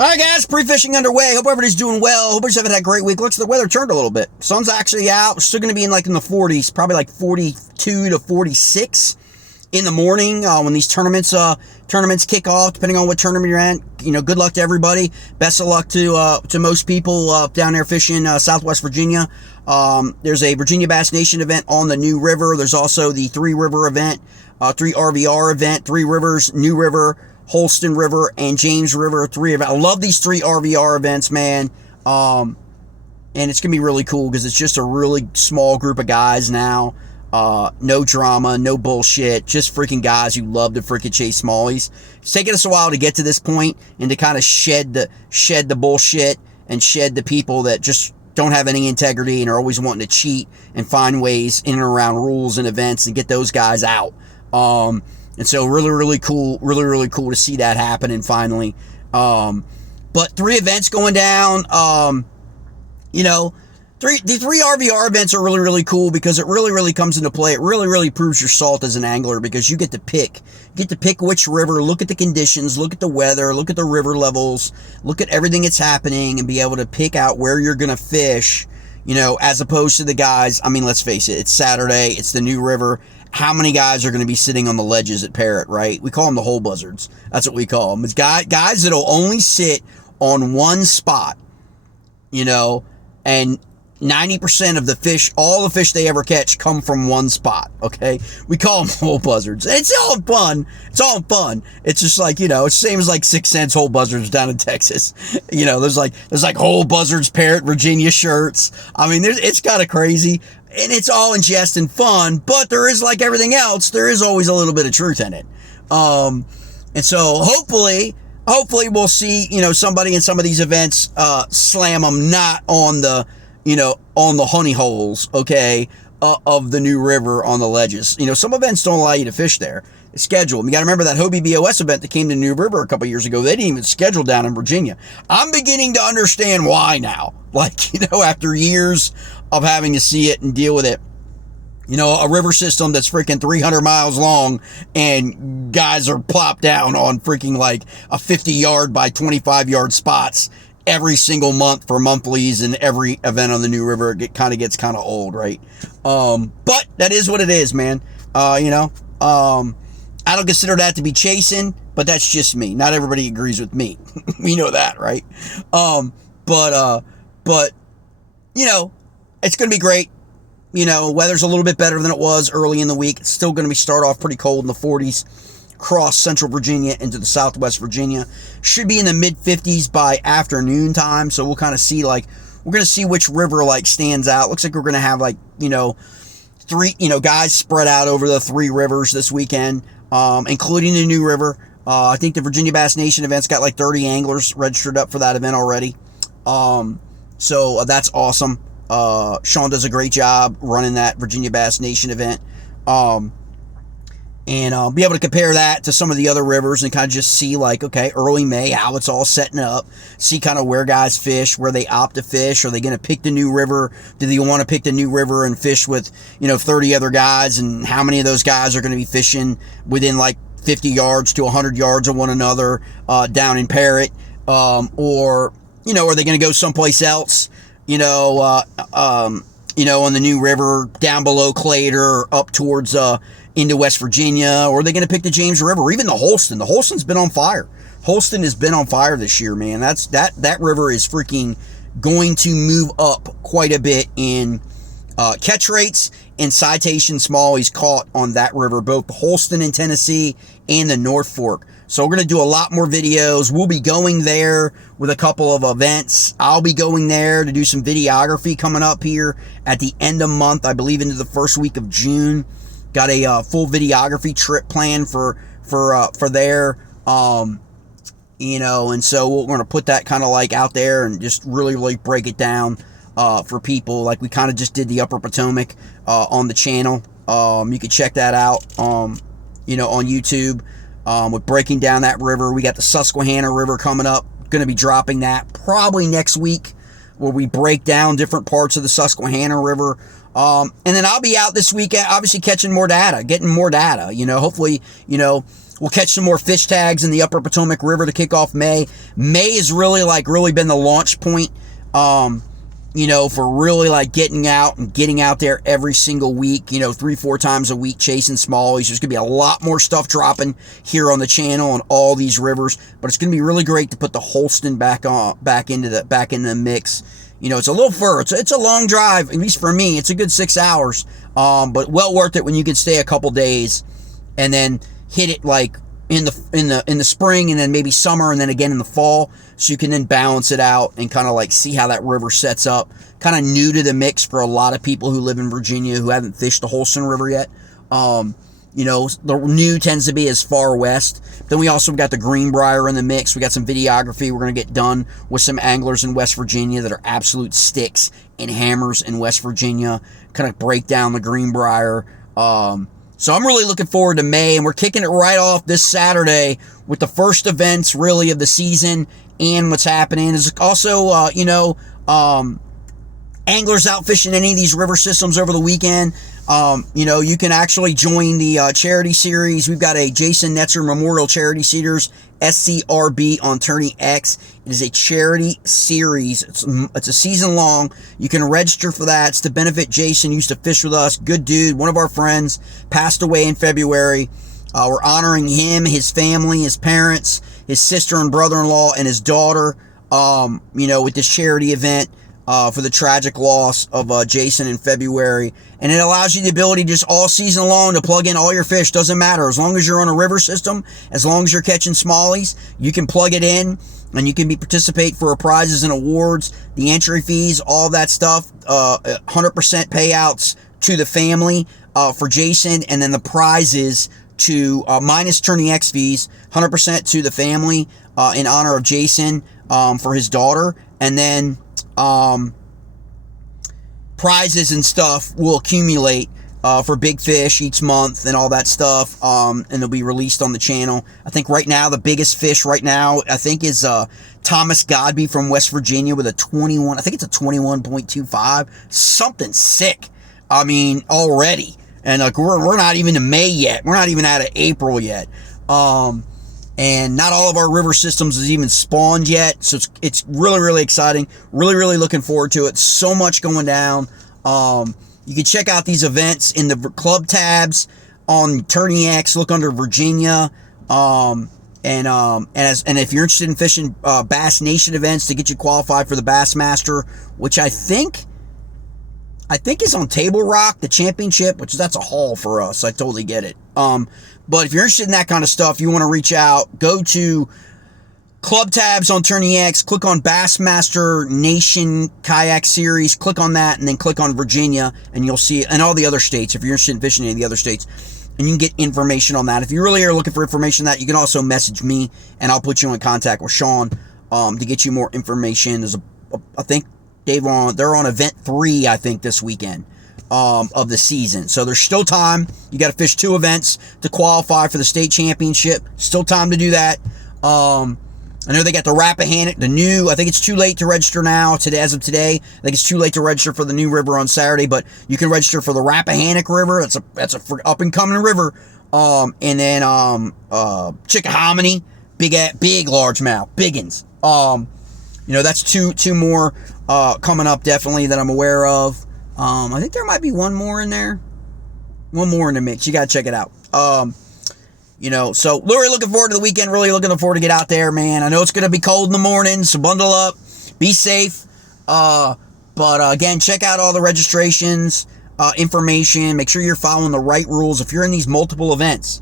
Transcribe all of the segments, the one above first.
All right, guys, pre-fishing underway. Hope everybody's doing well. Hope everybody's having a great week. Looks like the weather turned a little bit. Sun's actually out. We're still going to be in the 40s, probably 42 to 46 in the morning when these tournaments kick off, depending on what tournament you're at. Good luck to everybody. Best of luck to most people down there fishing Southwest Virginia. There's a Virginia Bass Nation event on the New River. There's also the Three River event, Three RVR event, Three Rivers, New River, Holston River, and James River. I love these three RVR events, man. And it's going to be really cool because it's just a really small group of guys now. No drama, no bullshit. Just freaking guys who love to freaking chase smallies. It's taken us a while to get to this point and to kind of shed the bullshit and shed the people that just don't have any integrity and are always wanting to cheat and find ways in and around rules and events and get those guys out. And so really cool to see that happening finally. But three events going down, the three RVR events are really cool because it really comes into play. It really proves your salt as an angler because you get to pick which river, look at the conditions, look at the weather, look at the river levels, look at everything that's happening and be able to pick out where you're going to fish, as opposed to the guys. I mean, let's face it, it's Saturday, it's the New River. How many guys are going to be sitting on the ledges at Parrot, right? We call them the hole buzzards. That's what we call them. It's guys that'll only sit on one spot, and 90% of the fish, all the fish they ever catch come from one spot, okay? We call them hole buzzards. It's all fun. It's just it's the same as 6 cents hole buzzards down in Texas. There's hole buzzards, Parrot, Virginia shirts. I mean, it's kind of crazy. And it's all in jest and fun, but there is, like everything else, there is always a little bit of truth in it. And so hopefully we'll see, somebody in some of these events slam them not on the, on the honey holes, okay, of the New River on the ledges. Some events don't allow you to fish there. It's scheduled. You got to remember that Hobie BOS event that came to New River a couple years ago. They didn't even schedule down in Virginia. I'm beginning to understand why now. After years of having to see it and deal with it. A river system that's freaking 300 miles long and guys are plopped down on freaking a 50-yard by 25-yard spots every single month for monthlies, and every event on the New River gets kind of old, right? But that is what it is, man. I don't consider that to be chasing, but that's just me. Not everybody agrees with me. We know that, right? But it's going to be great. Weather's a little bit better than it was early in the week. It's still going to start off pretty cold in the 40s. Cross central Virginia into the Southwest Virginia. Should be in the mid 50s by afternoon time. So we'll kind of see we're going to see which river stands out. Looks like we're going to have three, guys spread out over the three rivers this weekend, including the New River. I think the Virginia Bass Nation event's got 30 anglers registered up for that event already. So that's awesome. Sean does a great job running that Virginia Bass Nation event. And be able to compare that to some of the other rivers and kind of just see okay, early May, how it's all setting up. See kind of where guys fish, where they opt to fish. Are they going to pick the New River? Do they want to pick the New River and fish with, 30 other guys? And how many of those guys are going to be fishing within 50 yards to 100 yards of one another down in Parrot? Or, are they going to go someplace else? On the New River, down below Claytor, up towards into West Virginia, or are they going to pick the James River, or even the Holston? The Holston's been on fire. Holston has been on fire this year, man. That river is freaking going to move up quite a bit in catch rates and citation smallies caught on that river, both the Holston in Tennessee and the North Fork. So we're going to do a lot more videos. We'll be going there with a couple of events. I'll be going there to do some videography coming up here at the end of month, I believe into the first week of June. Got a full videography trip planned for there. And so we're going to put that kind of out there and just really break it down for people. We kind of just did the Upper Potomac on the channel. You can check that out, on YouTube. With breaking down that river. We got the Susquehanna River coming up. Going to be dropping that probably next week, where we break down different parts of the Susquehanna River. And then I'll be out this weekend, obviously catching more data, getting more data. Hopefully, We'll catch some more fish tags in the Upper Potomac River to kick off May. May is really been the launch point, for really getting out there every single week, 3-4 times a week chasing smallies. There's going to be a lot more stuff dropping here on the channel on all these rivers, but it's going to be really great to put the Holston back into the mix. It's a little fur. It's a long drive, at least for me. It's a good 6 hours, but well worth it when you can stay a couple days and then hit it in the spring and then maybe summer and then again in the fall, so you can then balance it out and kind of see how that river sets up. Kind of new to the mix for a lot of people who live in Virginia who haven't fished the Holston River yet. The new tends to be as far west. Then we also got the Greenbrier in the mix. We got some videography we're going to get done with some anglers in West Virginia that are absolute sticks and hammers in West Virginia. Kind of break down the Greenbrier. So I'm really looking forward to May, and we're kicking it right off this Saturday with the first events really of the season and what's happening. There's also, anglers out fishing any of these river systems over the weekend. You can actually join the charity series. We've got a Jason Netzer Memorial Charity Seeders, SCRB on Tourney X. It is a charity series. It's a season long. You can register for that. It's to benefit Jason. Used to fish with us. Good dude. One of our friends passed away in February. We're honoring him, his family, his parents, his sister and brother-in-law, and his daughter, with this charity event. For the tragic loss of Jason in February. And it allows you the ability just all season long to plug in all your fish. Doesn't matter. As long as you're on a river system, as long as you're catching smallies, you can plug it in and you can participate for prizes and awards, the entry fees, all that stuff, 100% payouts to the family for Jason, and then the prizes to minus Tourney X fees, 100% to the family in honor of Jason for his daughter. And then prizes and stuff will accumulate for big fish each month and all that stuff, and they'll be released on the channel. I think right now the biggest fish right now is Thomas Godby from West Virginia with a 21. I think it's a 21.25, something sick. I meit's already, and we're not even in May yet. We're not even out of April yet. And not all of our river systems has even spawned yet. So it's really, really exciting. Really, really looking forward to it. So much going down. You can check out these events in the club tabs on Tourney X. Look under Virginia. And if you're interested in fishing Bass Nation events to get you qualified for the Bassmaster, which I think is on Table Rock, the championship, which that's a haul for us. I totally get it. But if you're interested in that kind of stuff, you want to reach out, go to club tabs on Tourney X, click on Bassmaster Nation Kayak Series, click on that, and then click on Virginia, and you'll see it, and all the other states, if you're interested in fishing any of the other states, and you can get information on that. If you really are looking for information on that, you can also message me, and I'll put you in contact with Sean to get you more information. I think they're on event 3, I think, this weekend. Of the season. So there's still time. You got to fish 2 events to qualify for the state championship. Still time to do that. I know they got the Rappahannock, I think it's too late to register now. As of today, I think it's too late to register for the new river on Saturday, but you can register for the Rappahannock River. That's a up and coming river. And then Chickahominy, big largemouth, biggins. That's two more coming up definitely that I'm aware of. I think there might be one more in there. One more in the mix. You got to check it out. So really looking forward to the weekend. Really looking forward to get out there, man. I know it's going to be cold in the morning, so bundle up. Be safe. But again, check out all the registrations, information. Make sure you're following the right rules. If you're in these multiple events,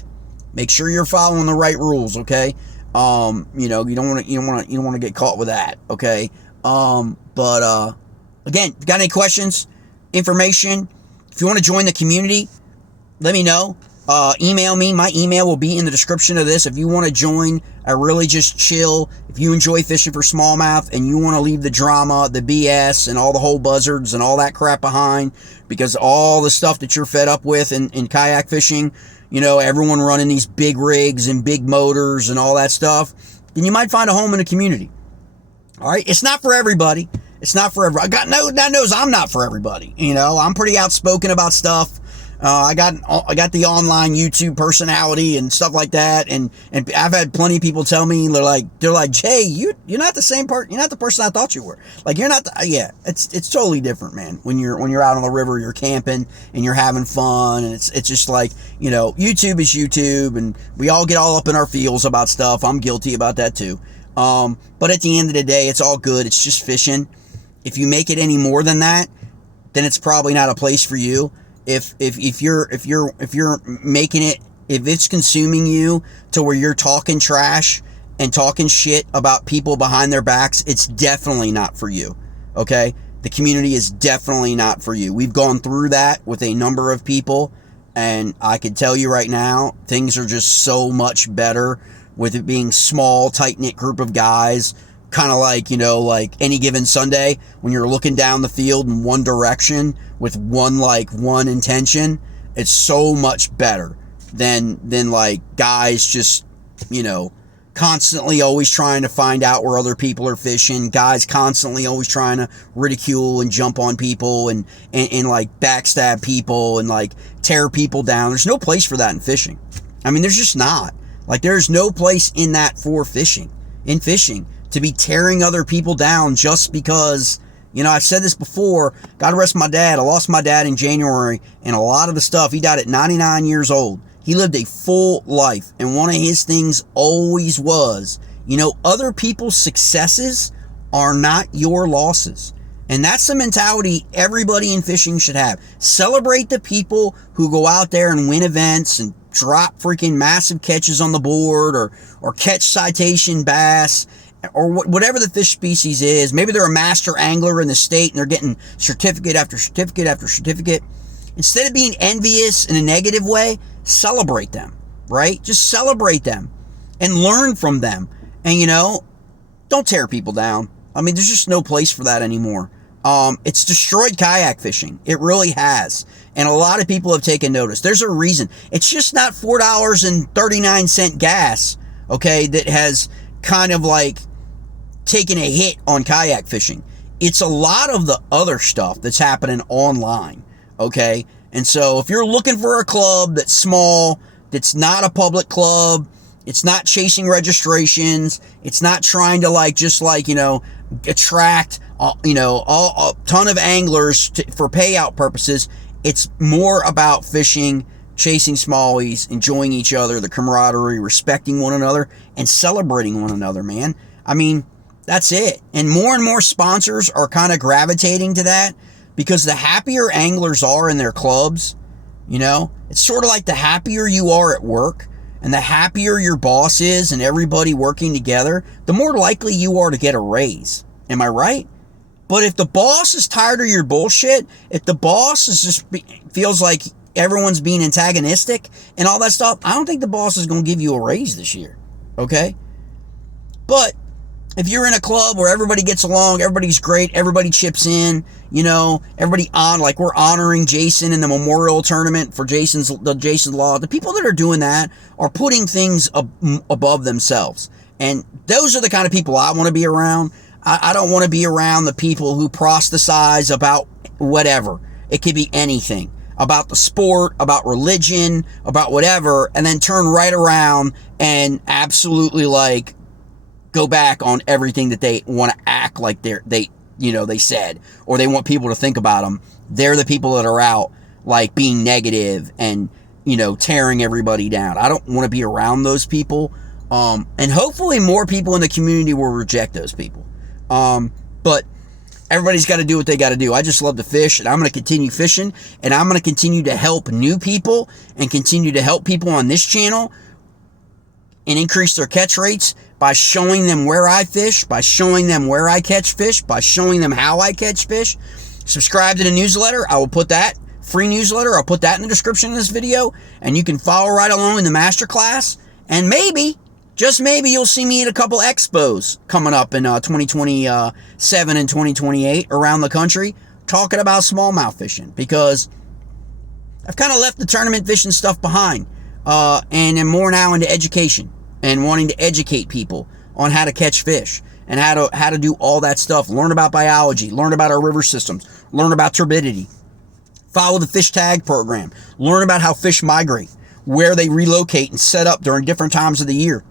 make sure you're following the right rules, okay? You don't want to get caught with that, okay? Again, if you got any questions, information, if you want to join the community, let me know. Email me. My email will be in the description of this. If you want to join, I really just chill. If you enjoy fishing for smallmouth and you want to leave the drama, the BS, and all the whole buzzards and all that crap behind, because all the stuff that you're fed up with in kayak fishing, everyone running these big rigs and big motors and all that stuff, then you might find a home in the community. All right? It's not for everybody. It's not for everybody. God knows I'm not for everybody. I'm pretty outspoken about stuff. I got the online YouTube personality and stuff like that, and I've had plenty of people tell me they're like Jay, you're not the same part, you're not the person I thought you were. Like you're not yeah, it's totally different, man. When you're out on the river, you're camping and you're having fun, and it's just like, you know, YouTube is YouTube, and we all get all up in our feels about stuff. I'm guilty about that too. But at the end of the day, it's all good. It's just fishing. If you make it any more than that, then it's probably not a place for you. If you're making it, if it's consuming you to where you're talking trash and talking shit about people behind their backs, it's definitely not for you. Okay? The community is definitely not for you. We've gone through that with a number of people, and I can tell you right now, things are just so much better with it being small, tight-knit group of guys. Kind of like, you know, like any given Sunday when you're looking down the field in one direction with one intention. It's so much better than like guys just, you know, constantly always trying to find out where other people are fishing. Guys constantly always trying to ridicule and jump on people and like backstab people and like tear people down. There's no place for that in fishing. I mean, there's just not. Like, there's no place in that for fishing. In fishing. To be tearing other people down just because, you know, I've said this before, God rest my dad. I lost my dad in January, and a lot of the stuff, he died at 99 years old. He lived a full life, and one of his things always was, you know, other people's successes are not your losses. And that's the mentality everybody in fishing should have. Celebrate the people who go out there and win events and drop freaking massive catches on the board, or catch citation bass, or whatever the fish species is. Maybe they're a master angler in the state and they're getting certificate after certificate after certificate. Instead of being envious in a negative way, celebrate them, right? Just celebrate them and learn from them. And, you know, don't tear people down. I mean, there's just no place for that anymore. It's destroyed kayak fishing. It really has. And a lot of people have taken notice. There's a reason. It's just not $4.39 gas, okay, that has kind of like taken a hit on kayak fishing. It's a lot of the other stuff that's happening online, okay? And so if you're looking for a club that's small, that's not a public club, it's not chasing registrations, it's not trying to like just like, you know, attract, you know, a ton of anglers for payout purposes. It's more about fishing, chasing smallies, enjoying each other, the camaraderie, respecting one another, and celebrating one another, man. I mean, that's it. And more sponsors are kind of gravitating to that, because the happier anglers are in their clubs, you know, it's sort of like the happier you are at work and the happier your boss is and everybody working together, the more likely you are to get a raise. Am I right? But if the boss is tired of your bullshit, if the boss is just feels like everyone's being antagonistic and all that stuff, I don't think the boss is going to give you a raise this year. Okay? But if you're in a club where everybody gets along, everybody's great, everybody chips in, you know, everybody like we're honoring Jason in the memorial tournament for Jason's Law. The people that are doing that are putting things above themselves. And those are the kind of people I want to be around. I don't want to be around the people who proselytize about whatever. It could be anything. About the sport, about religion, about whatever, and then turn right around and absolutely like go back on everything that they want to act like they said, or they want people to think about them. They're the people that are out like being negative and, you know, tearing everybody down. I don't want to be around those people. And hopefully more people in the community will reject those people. But everybody's got to do what they got to do. I just love to fish, and I'm going to continue fishing, and I'm going to continue to help new people and continue to help people on this channel and increase their catch rates by showing them where I fish, by showing them where I catch fish, by showing them how I catch fish. Subscribe to the newsletter. I will put that free newsletter. I'll put that in the description of this video, and you can follow right along in the masterclass. And maybe, just maybe, you'll see me at a couple expos coming up in 2027 and 2028 around the country talking about smallmouth fishing, because I've kind of left the tournament fishing stuff behind and am more now into education and wanting to educate people on how to catch fish and how to do all that stuff. Learn about biology, learn about our river systems, learn about turbidity, Follow the fish tag program. Learn about how fish migrate, where they relocate and set up during different times of the year.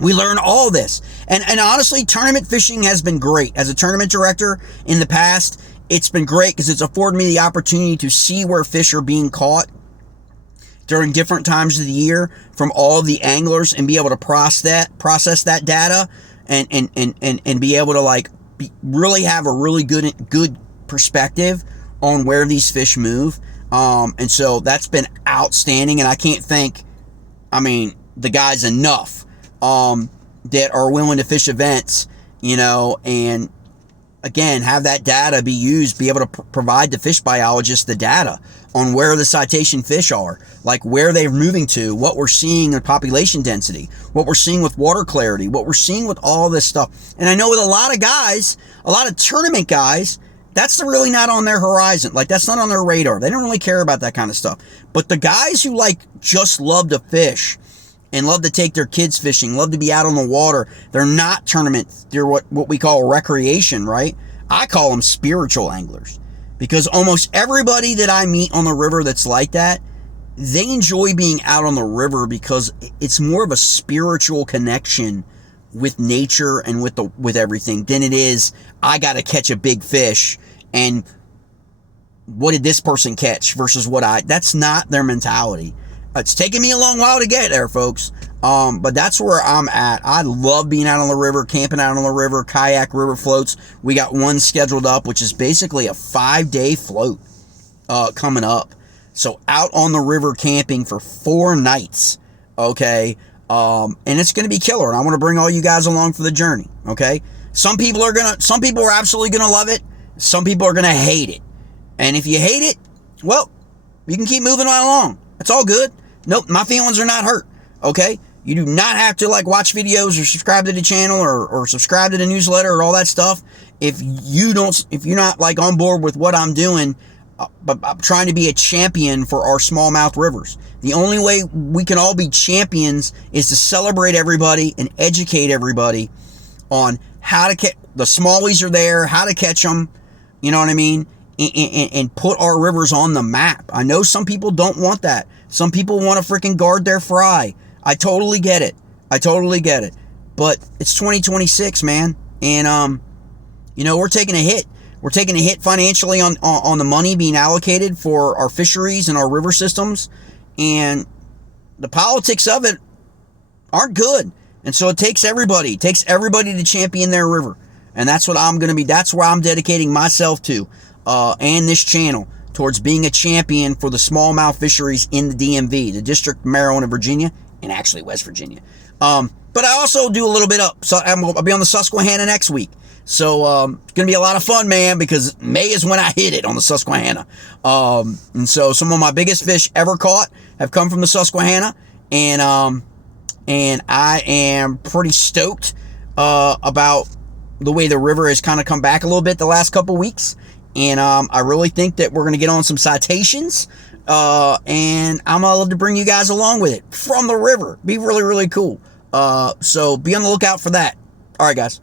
We learn all this. And honestly, tournament fishing has been great. As a tournament director in the past, it's been great because it's afforded me the opportunity to see where fish are being caught during different times of the year from all of the anglers and be able to process that data and be able to like really have a really good perspective on where these fish move. And so that's been outstanding, and I can't thank, the guys enough that are willing to fish events, and again, have that data be used, be able to provide the fish biologists the data on where the citation fish are, like where they're moving to, what we're seeing in population density, what we're seeing with water clarity, what we're seeing with all this stuff. And I know with a lot of guys, a lot of tournament guys, that's really not on their horizon. Like, that's not on their radar. They don't really care about that kind of stuff. But the guys who just love to fish and love to take their kids fishing, love to be out on the water, they're not tournament, they're what we call recreation, right? I call them spiritual anglers, because almost everybody that I meet on the river that's like that, they enjoy being out on the river because it's more of a spiritual connection with nature and with everything than it is, I got to catch a big fish and what did this person catch versus that's not their mentality. It's taken me a long while to get there, folks. But that's where I'm at. I love being out on the river, camping out on the river, kayak river floats. We got one scheduled up, which is basically a 5-day float coming up. So out on the river camping for 4 nights, okay? And it's going to be killer. And I want to bring all you guys along for the journey, okay? Some people are absolutely going to love it. Some people are going to hate it. And if you hate it, well, you can keep moving right along. It's all good. Nope, my feelings are not hurt, okay? You do not have to watch videos or subscribe to the channel or subscribe to the newsletter or all that stuff if you're not on board with what I'm doing. But I'm trying to be a champion for our smallmouth rivers. The only way we can all be champions is to celebrate everybody and educate everybody on how to catch. The smallies are there, how to catch them, you know what I mean? And put our rivers on the map. I know some people don't want that. Some people want to freaking guard their fry. I totally get it. But it's 2026, man. And, we're taking a hit. We're taking a hit financially on the money being allocated for our fisheries and our river systems. And the politics of it aren't good. And so it takes everybody. It takes everybody to champion their river. And that's what I'm going to be. That's where I'm dedicating myself to. And this channel towards being a champion for the smallmouth fisheries in the DMV, the District of Maryland and Virginia, and actually West Virginia. But I also do a little bit up. So I'll be on the Susquehanna next week. So it's going to be a lot of fun, man, because May is when I hit it on the Susquehanna. And so some of my biggest fish ever caught have come from the Susquehanna. And I am pretty stoked about the way the river has kind of come back a little bit the last couple weeks. And I really think that we're going to get on some citations. And I'm going to love to bring you guys along with it from the river. Be really, really cool. So be on the lookout for that. All right, guys.